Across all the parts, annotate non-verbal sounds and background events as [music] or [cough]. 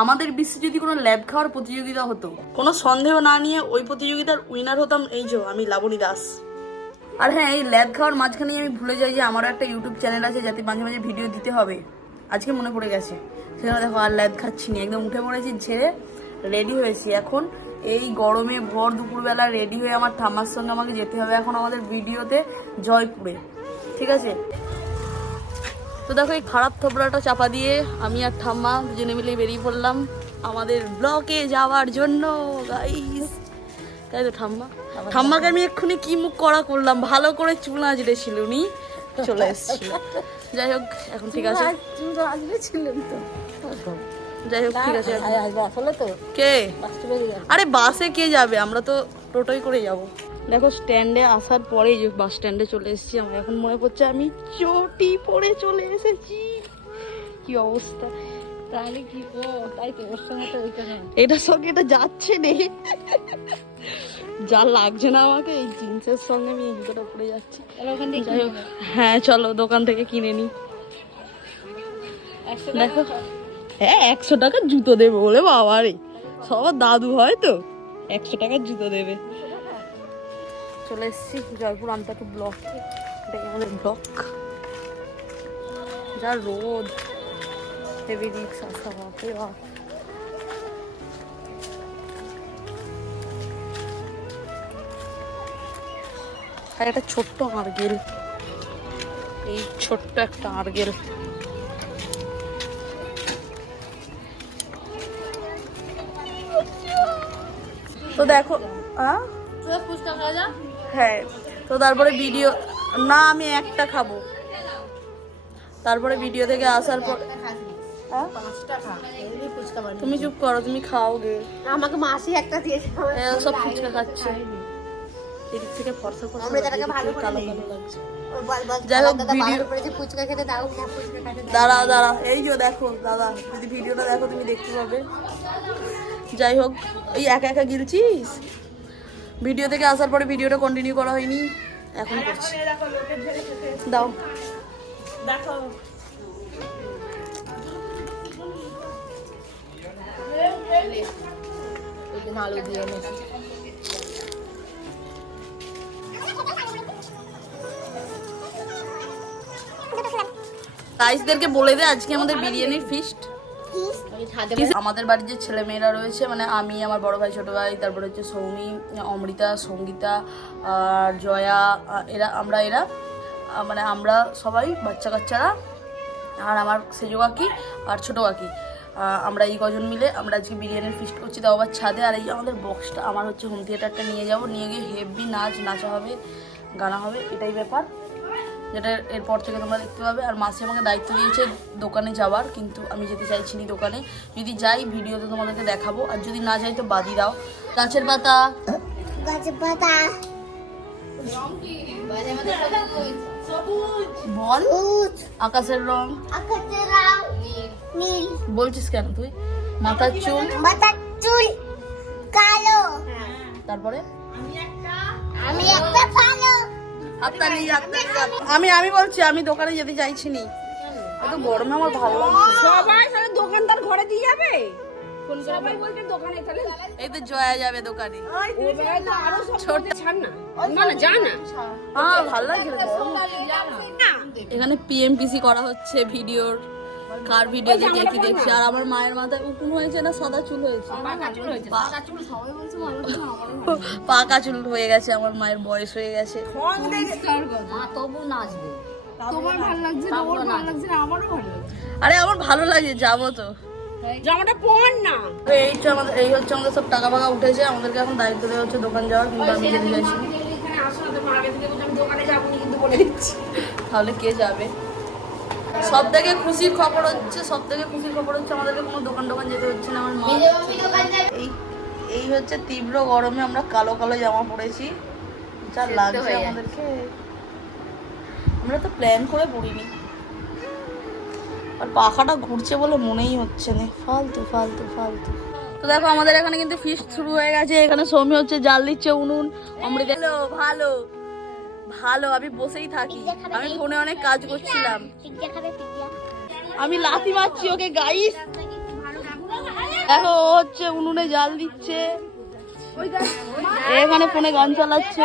আমাদের বিশ্বে যদি কোনো ল্যাব খাওয়ার প্রতিযোগিতা হতো? কোনো সন্দেহ না নিয়ে ওই প্রতিযোগিতার উইনার হতাম এই যে, আমি লাবণী দাস। আর হ্যাঁ এই ল্যাব খাওয়ার মাঝখানেই আমি ভুলে যাই যে আমারও একটা ইউটিউব চ্যানেল আছে যাতে মাঝে মাঝে ভিডিও দিতে হবে। আজকে মনে পড়ে গেছে। সেখানে দেখো, আর ল্যাদ খাচ্ছি না একদম উঠে পড়েছি, ছেড়ে রেডি হয়েছি। এখন এই গরমে ভর দুপুরবেলা রেডি হয়ে আমার ঠাম্মার সঙ্গে আমাকে যেতে হবে এখন আমাদের ভিডিওতে জয়পুরে। ঠিক আছে? তো দেখো এই খারাপ থোবড়াটা চাপা দিয়ে আমি আর ঠাম্মা দুজনে মিলে বেরিয়ে পড়লাম আমাদের ব্লকে যাওয়ার জন্য গাইস তাই তো ঠাম্মা? ঠাম্মাকে আমি এক্ষুনি কি মুখ করা করলাম? ভালো করে চুল আঁচড়েছিল উনি চলে এসেছিল। যাই হোক এখন ঠিক আছে। আসবে ছিলেন তো। যাই হোক ঠিক আছে। কে? আরে বাসে কে যাবে? আমরা তো টোটোই করে যাব। দেখো স্ট্যান্ডে আসার পরেই যে বাস স্ট্যান্ডে চলে এসেছি আমার। এখন মনে পড়ছে আমি চটি পরে চলে এসেছি। কি অবস্থা? তাহলে কি? ও তাই তো ওর সঙ্গে তো ওইখানে এটার সঙ্গে এটা যাচ্ছে নে। যা লাগছে না আমাকে এই জিন্সের সঙ্গে আমি এই পরে যাচ্ছি। হ্যাঁ চলো দোকান থেকে কিনে নি। একশো দেখো। হ্যাঁ একশো টাকার জুতো দেবে বলে বাবা রে সবার দাদু হয় তো। একশো টাকার জুতো দেবে। চলে এসেছি। জয়পুর আমতাটু ব্লক এটাই আমাদের ব্লক যা রোদ হেভি রিক্স আর একটা ছোট্ট আর্গেল। এই ছোট্ট একটা আর্গেল। তো দেখো, আ? ফুচকা খাওয়া যা। হ্যাঁ। তো তারপরে ভিডিও না আমি একটা খাব। তারপরে ভিডিও থেকে আসার পর বানিয়ে তুমি চুপ করো তুমি খাও গে। আমাকে মাসি একটা দিয়েছে। সব ফুচকা খাচ্ছে। এদিক থেকে ফর্সা ফর্সা কালো কালো লাগছে যাই হোক, হ্যাঁ দাঁড়া দাঁড়া এই যে দেখো দাদা যদি ভিডিওটা দেখো তুমি দেখতে পাবে। যাই হোক ওই একা একা গিলছিস? ভিডিও থেকে আসার পরে ভিডিওটা কন্টিনিউ করা হয়নি। এখন করছি। দাও দেখো আলু দিয়ে এনেছি বলে দে আজকে আমাদের বিরিয়ানির ফিস্ট ছাদে আমাদের বাড়ির যে ছেলে মেয়েরা রয়েছে মানে আমি আমার বড় ভাই ছোট ভাই তারপরে হচ্ছে সৌমি অমৃতা সঙ্গীতা আর জয়া এরা আমরা এরা মানে আমরা সবাই বাচ্চা কাচ্চারা আর আমার সেজো কাকি আর ছোটো কাকি। আমরা এই কজন মিলে আমরা আজকে বিরিয়ানির ফিস্ট করছি তাও আবার ছাদে। আর এই আমাদের বক্সটা আমার হচ্ছে হোম থিয়েটারটা নিয়ে যাব। নিয়ে গিয়ে হেভি নাচ নাচা হবে গানা হবে এটাই ব্যাপার। যেটা এরপর থেকে তোমরা দেখতে পাবে। আর মাসি আমাকে দায়িত্ব দিয়েছে দোকানে যাওয়ার কিন্তু আমি যেতে চাইছি না দোকানে। যদি যাই ভিডিওতে তোমাদেরকে দেখাবো। আর যদি না যাই তো বাদি দাও। গাছের পাতা। গাছের পাতা। বল। আকাশের রং। আকাশের রং নীল। বলছিস কেন তুই? মাথার চুল। মাথার চুল কালো। তারপরে? আমি একটা ভালো। হাততালি আমি আমি বলছি আমি দোকানে যেতে চাইছি নি। এত গরমে আমার ভালো লাগছে। সবাই তাহলে দোকানদার ঘরে দিয়ে যাবে? সবাই বলছে দোকানে তাহলে এই তো জয়া যাবে দোকানে। ও বেলায় তো আরও সব ছোট ছাড় না। না না যা না। হ্যাঁ ভালো লাগছে। এখানে পিএমপিসি করা হচ্ছে ভিডিওর। কার ভিডিও দেখে কি দেখছে? আর আমার মায়ের মাথায় উকুন হয়েছে না সাদা চুল হয়েছে? পাকা চুল [laughs] হয়ে গেছে আমার মায়ের বয়স হয়ে গেছে। তবু নাচবে। তোমার ভালো লাগছে না ওর ভালো লাগছে না আমারও ভালো আরে আমার ভালো লাগে যাব তো। জামাটা পর না। এই হচ্ছে আমাদের এই হচ্ছে আমাদের সব টাকা ফাকা উঠেছে আমাদেরকে এখন দায়িত্ব দেওয়া হচ্ছে দোকান যাওয়ার কিন্তু আমি যেতে চাইছি। না। এখানে আসো না তোমার আগে থেকে বলছি আমি দোকানে যাব না কিন্তু বলে দিচ্ছি তাহলে কে যাবে? সব থেকে খুশির খবর হচ্ছে সব থেকে খুশির খবর হচ্ছে আমাদেরকে কোনো দোকান দোকান যেতে হচ্ছে না আমার মা। এই এই হচ্ছে তীব্র গরমে আমরা কালো কালো জামা পরেছি। যা লাগছে আমাদেরকে। আমরা তো প্ল্যান করে পড়িনি। আর পাখাটা ঘুরছে বলে মনেই হচ্ছে না। ফালতু ফালতু ফালতু। তো দেখো আমাদের এখানে কিন্তু ফিস্ট শুরু হয়ে গেছে। এখানে সৌমি হচ্ছে জাল দিচ্ছে উনুন। অমৃত ভালো। ভালো আমি বসেই থাকি। আমি ফোনে অনেক কাজ করছিলাম। আমি লাথি মারছি ওকে গাইস দেখো ও হচ্ছে উনুনে জাল দিচ্ছে। এখানে ফোনে গান চালাচ্ছে।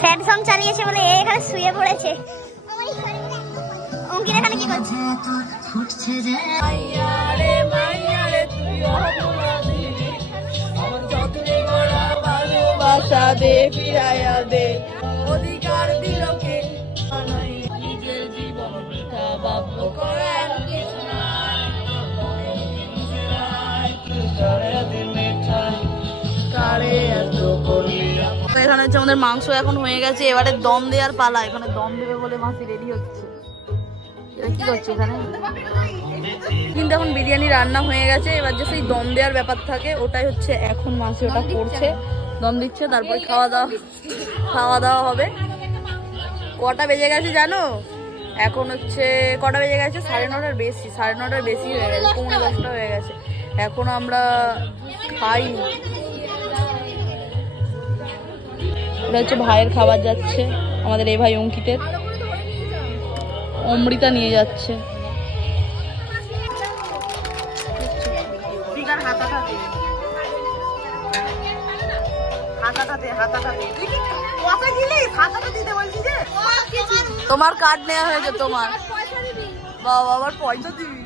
স্যাড সং চালিয়েছে বলে এ এখানে শুয়ে পড়েছে। অঙ্কিত এখানে কি করছে? অধিকার দিল কে? নিজের জীবন বৃথা বাব্য হচ্ছে আমাদের মাংস এখন হয়ে গেছে, এবারে দম দেওয়ার পালা, এখানে দম দেবে বলে মাসি রেডি হচ্ছে। করছে কিন্তু এখন বিরিয়ানি রান্না হয়ে গেছে, এবার যে সেই দম দেওয়ার ব্যাপার থাকে, ওটাই হচ্ছে এখন মাসি ওটা করছে। দম দিচ্ছে, তারপরে খাওয়া দাওয়া খাওয়া দাওয়া হবে। কটা বেজে গেছে জানো? এখন হচ্ছে কটা বেজে গেছে? সাড়ে নটার বেশি, সাড়ে নটার বেশি হয়ে গেছে, পৌনে দশটা হয়ে গেছে। এখন আমরা খাইনি। এটা হচ্ছে ভাইয়ের খাবার যাচ্ছে আমাদের এই ভাই অঙ্কিতের। অমৃতা নিয়ে যাচ্ছে। তোমার কার্ড নেওয়া হয়েছে তোমার। বাবা আবার পয়সা দিবি?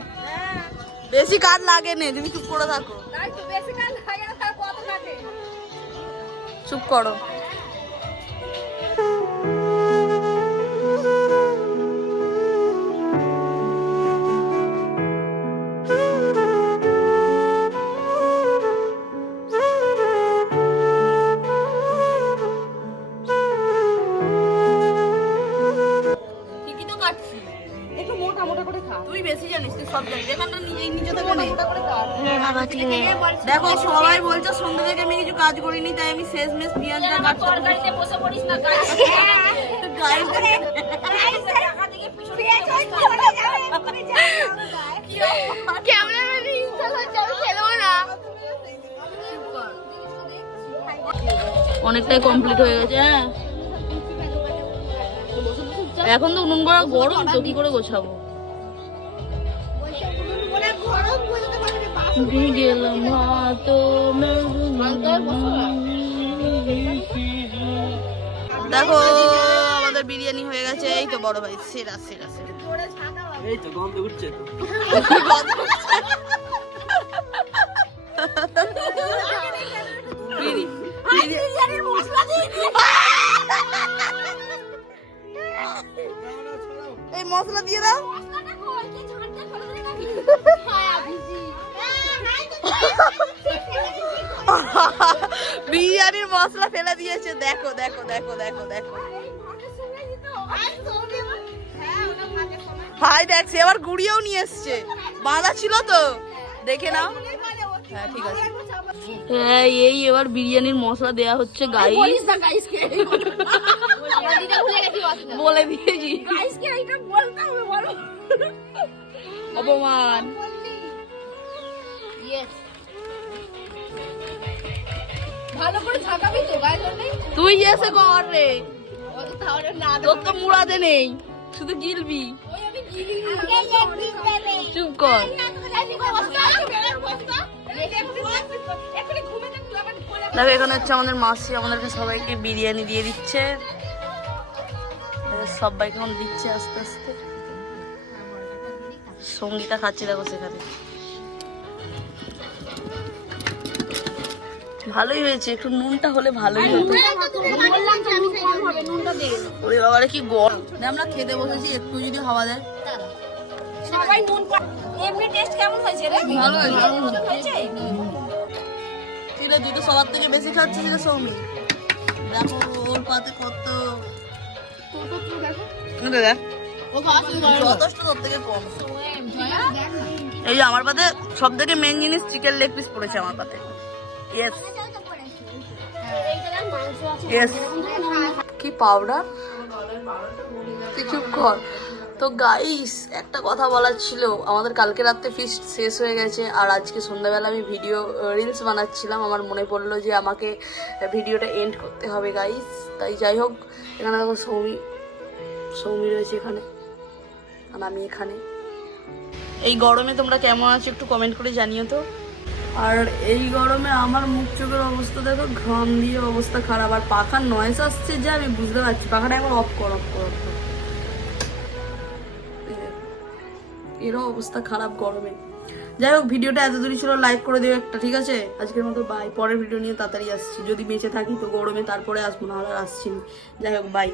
বেশি কার্ড লাগে নে তুমি চুপ করে থাকো। চুপ করো। দেখো সবাই বলছে সন্ধ্যা থেকে আমি কিছু কাজ করিনি তাই আমি শেষ মেশ পেঁয়াজটা কাটতে বসে পড়িস না অনেকটাই কমপ্লিট হয়ে গেছে হ্যাঁ এখন তো উনুন করা গরম তো কি করে গোছাবো গেলাম তো দেখো আমাদের বিরিয়ানি হয়ে গেছে এই তো বড় ভাই সেরা সেরা সেরা। এই তো গন্ধ উঠছে তো। [laughs] বিরিয়ানির মশলা ফেলে দিয়েছে। দেখো দেখো দেখো দেখো দেখো। ভাই দেখ সে আবার গুড়িয়েও নিয়ে এসছে। বাঁধা ছিল তো। দেখে নাও। হ্যাঁ ঠিক আছে। হ্যাঁ এই এবার বিরিয়ানির মশলা দেয়া হচ্ছে গাই বলে দিয়েছি। এইটা ভালো করে ঝাঁকাবি তো গায়ে নেই? তুই এসে কর রে। তোর তো মুড়াতে নেই শুধু গিলবি। চুপ কর। দেখো এখানে হচ্ছে আমাদের মাসি আমাদেরকে সবাইকে বিরিয়ানি দিয়ে দিচ্ছে। সবাইকে এখন দিচ্ছে আস্তে আস্তে। সঙ্গীতা খাচ্ছে দেখো সেখানে। ভালোই হয়েছে একটু নুনটা হলে ভালোই হতো। ওরে বাবারে কি গরম। না, আমরা খেতে বসেছি একটু যদি হাওয়া দেয়। সবাই নুন এমনি টেস্ট কেমন হয়েছে রে? ভালো হয়েছে। হয়েছে। দুটো সবার থেকে বেশি খাচ্ছে সেটা সৌমি। দেখো ওর পাতে কত দেখ। যথেষ্ট তোর থেকে কম। এই যে আমার পাতে সব থেকে মেন জিনিস চিকেন লেগ পিস পড়েছে আমার পাতে। ইয়েস ইয়েস কি পাউডার তুই চুপ কর তো গাইস একটা কথা বলার ছিল। আমাদের কালকে রাত্রে ফিস্ট শেষ হয়ে গেছে, আর আজকে সন্ধ্যাবেলা আমি ভিডিও রিলস বানাচ্ছিলাম। আমার মনে পড়ল যে আমাকে ভিডিওটা এন্ড করতে হবে গাইস তাই যাই হোক, এখানে দেখো সৌমি সৌমি রয়েছে এখানে। আর আমি এখানে। এই গরমে তোমরা কেমন আছো একটু কমেন্ট করে জানিও তো। আর এই গরমে আমার মুখ চোখের অবস্থা দেখো ঘাম দিয়ে অবস্থা খারাপ। আর পাখার নয়েস আসছে যে আমি বুঝতে পারছি, পাখাটা একবার অফ কর অফ কর। এরও অবস্থা খারাপ গরমে। যাই হোক, ভিডিওটা এত দূরই ছিল লাইক করে দিও একটা, ঠিক আছে? আজকের মতো বাই পরের ভিডিও নিয়ে তাড়াতাড়ি আসছি। যদি বেঁচে থাকি তো গরমে তারপরে আসব না আর আসছি। যাই হোক বাই